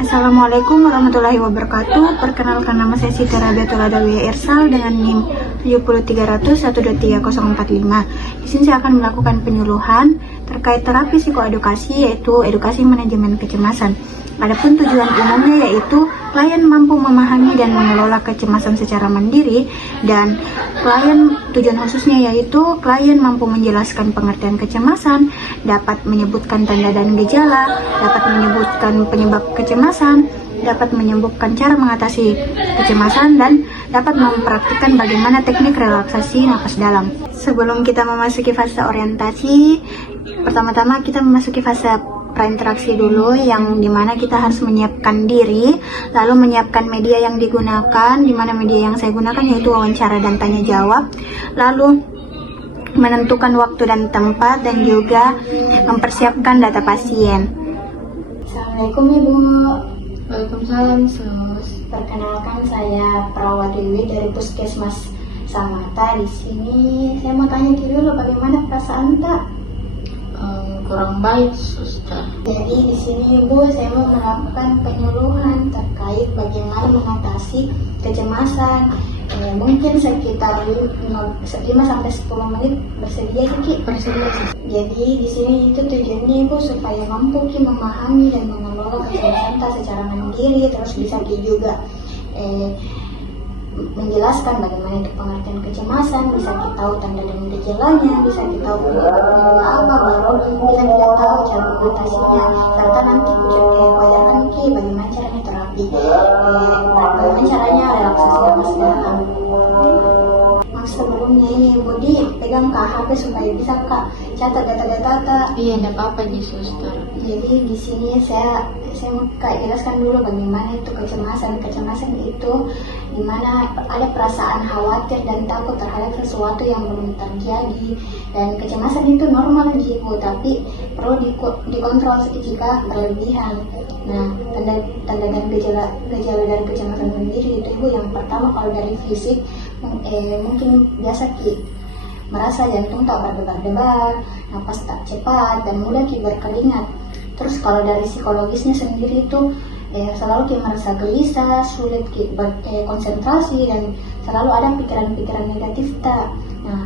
Assalamualaikum warahmatullahi wabarakatuh. Perkenalkan, nama saya Siti Rabiatul Adawiya Irsal dengan NIM 70300-123-045. Di sini saya akan melakukan penyuluhan terkait terapi psikoedukasi, yaitu edukasi manajemen kecemasan. Adapun tujuan umumnya yaitu klien mampu memahami dan mengelola kecemasan secara mandiri, dan tujuan khususnya yaitu klien mampu menjelaskan pengertian kecemasan, dapat menyebutkan tanda dan gejala, dapat menyebutkan penyebab kecemasan, dapat menyembuhkan cara mengatasi kecemasan, dan dapat mempraktikkan bagaimana teknik relaksasi napas dalam. Sebelum kita memasuki fase orientasi, pertama-tama kita memasuki fase prainteraksi dulu, yang dimana kita harus menyiapkan diri, lalu menyiapkan media yang digunakan, dimana media yang saya gunakan yaitu wawancara dan tanya jawab, lalu menentukan waktu dan tempat, dan juga mempersiapkan data pasien. Assalamualaikum Ibu. Waalaikumsalam Sus. Perkenalkan, saya Perawat Dewi dari Puskesmas Samata. Di sini saya mau tanya dulu, bagaimana perasaan tak? Kurang baik Suster. Jadi di sini Ibu, saya mau melakukan penyuluhan terkait bagaimana mengatasi kecemasan. Mungkin sekitar 5-10 menit bersedia Ki? Bersedia Sus. Jadi di sini itu tujuannya Ibu supaya mampu Ki memahami dan mengelola kecemasan secara mandiri, terus bisa Ki juga menjelaskan bagaimana itu pengertian kecemasan, bisa kita tahu tanda dan gejalanya, bisa kita tahu penyebabnya apa, baru bisa kita tahu cara mengatasinya, serta nanti wajarkan Ki bagaimana caranya terapi, bagaimana caranya relaksasi napas dalam. Sebelumnya ini Budi pegang Kak HP supaya bisa Kak catat data-data. Iya, tidak apa-apa nih Suster. Jadi di sini saya mau Kak jelaskan dulu bagaimana itu kecemasan. Kecemasan itu dimana ada perasaan khawatir dan takut terhadap sesuatu yang belum terjadi, dan kecemasan itu normal Ibu, tapi perlu dikontrol jika berlebihan. Nah, tanda dan gejala dari kecemasan sendiri itu Ibu, yang pertama kalau dari fisik mungkin biasa Ki merasa jantung tak berdebar-debar, napas tak cepat, dan mudah Ki berkeringat. Terus kalau dari psikologisnya sendiri itu selalu Ki merasa gelisah, sulit Ki konsentrasi, dan selalu ada pikiran-pikiran negatif tak. Nah,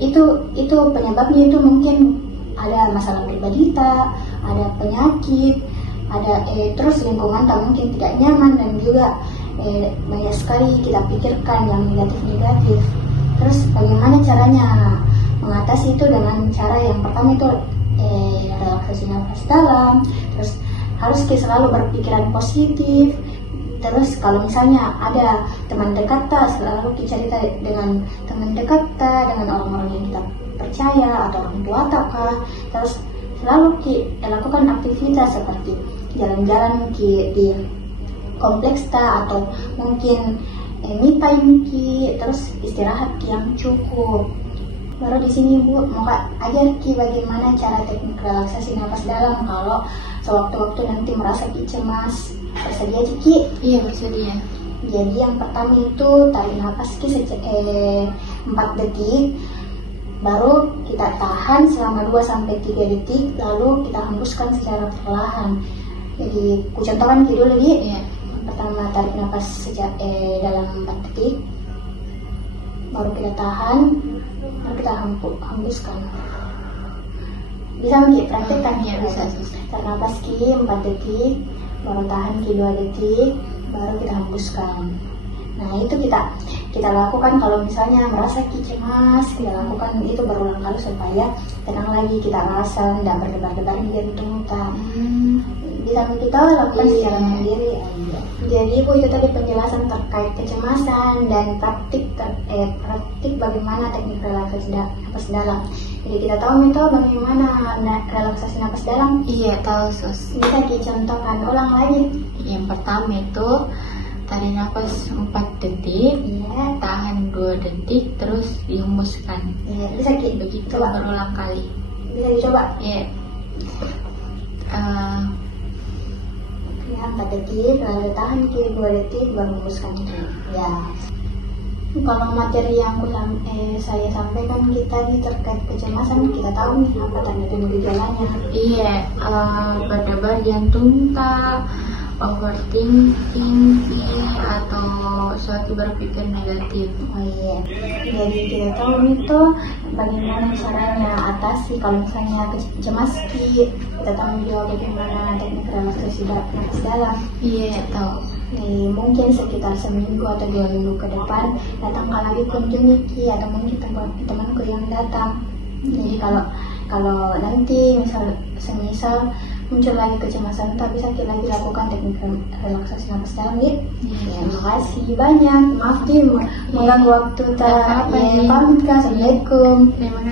itu penyebabnya itu mungkin ada masalah pribadi tak, ada penyakit, ada terus lingkungan tak mungkin tidak nyaman, dan juga banyak sekali kita pikirkan yang negatif-negatif. Terus bagaimana caranya mengatasi itu? Dengan cara yang pertama itu relaksasi nafas dalam, terus harus kita selalu berpikiran positif. Terus kalau misalnya ada teman dekat, selalu kita cerita dengan teman dekat, dengan orang-orang yang kita percaya atau orang tua kah. Terus selalu kita lakukan aktivitas seperti jalan-jalan di kompleks atau mungkin me time terus istirahat yang cukup. Baru di sini Bu mau ajar bagaimana cara teknik relaksasi napas dalam kalau sewaktu-waktu nanti merasa cemas. Bersedia Ki? Iya, bersedia. Jadi yang pertama itu tarik napas 4 detik, baru kita tahan selama 2-3 detik, lalu kita hembuskan secara perlahan. Jadi kucontohkan dulu Ki. Iya. Pertama tarik nafas dalam 4 detik, baru kita tahan, baru kita hembuskan. Bisa praktekkan? Ya, bisa. Tarik nafas 4 detik, baru tahan 2 detik, baru kita hembuskan. Nah, itu kita lakukan kalau misalnya merasa cemas, kita lakukan itu berulang kali supaya tenang lagi, kita rasa tidak berdebar-debar di jantung kita. Bisa kita lakukan secara mandiri. Jadi Bu, itu tadi penjelasan terkait kecemasan dan praktik bagaimana teknik relaksasi napas dalam. Jadi kita tahu metode bagaimana relaksasi napas dalam. Iya, tahu Sus. Bisa dicontohkan ulang lagi. Yang pertama itu tarik nafas 4 detik, Iya. tahan 2 detik, terus dihembuskan. Iya, bisa Begitu coba. berulang kali. Bisa dicoba. Iya. Ya, 4 detik, lalu tahan 2 detik, baru hembuskan. Ya. Kalau materi yang saya sampaikan kita terkait kecemasan, kita tahu nih apa tanda dan gejalanya. Iya, berdebar jantung tak, overthinking atau suatu berpikir negatif. Oh iya, jadi kita tahu itu bagaimana caranya atasi kalau misalnya cemas kita tahu juga bagaimana teknik relaksasi nafas dalam. Iya, tahu. Mungkin sekitar seminggu atau 2 minggu ke depan datangkan lagi kunjungi atau mungkin temanku yang datang. Jadi kalau nanti semisal muncul lagi kecemasan, tak bisa kita lagi lakukan teknik relaksasi nafas dalam ya. Terima kasih banyak, maaf mengganggu waktu tak. Apa-apa, Pamit, Assalamualaikum. Terima kasih.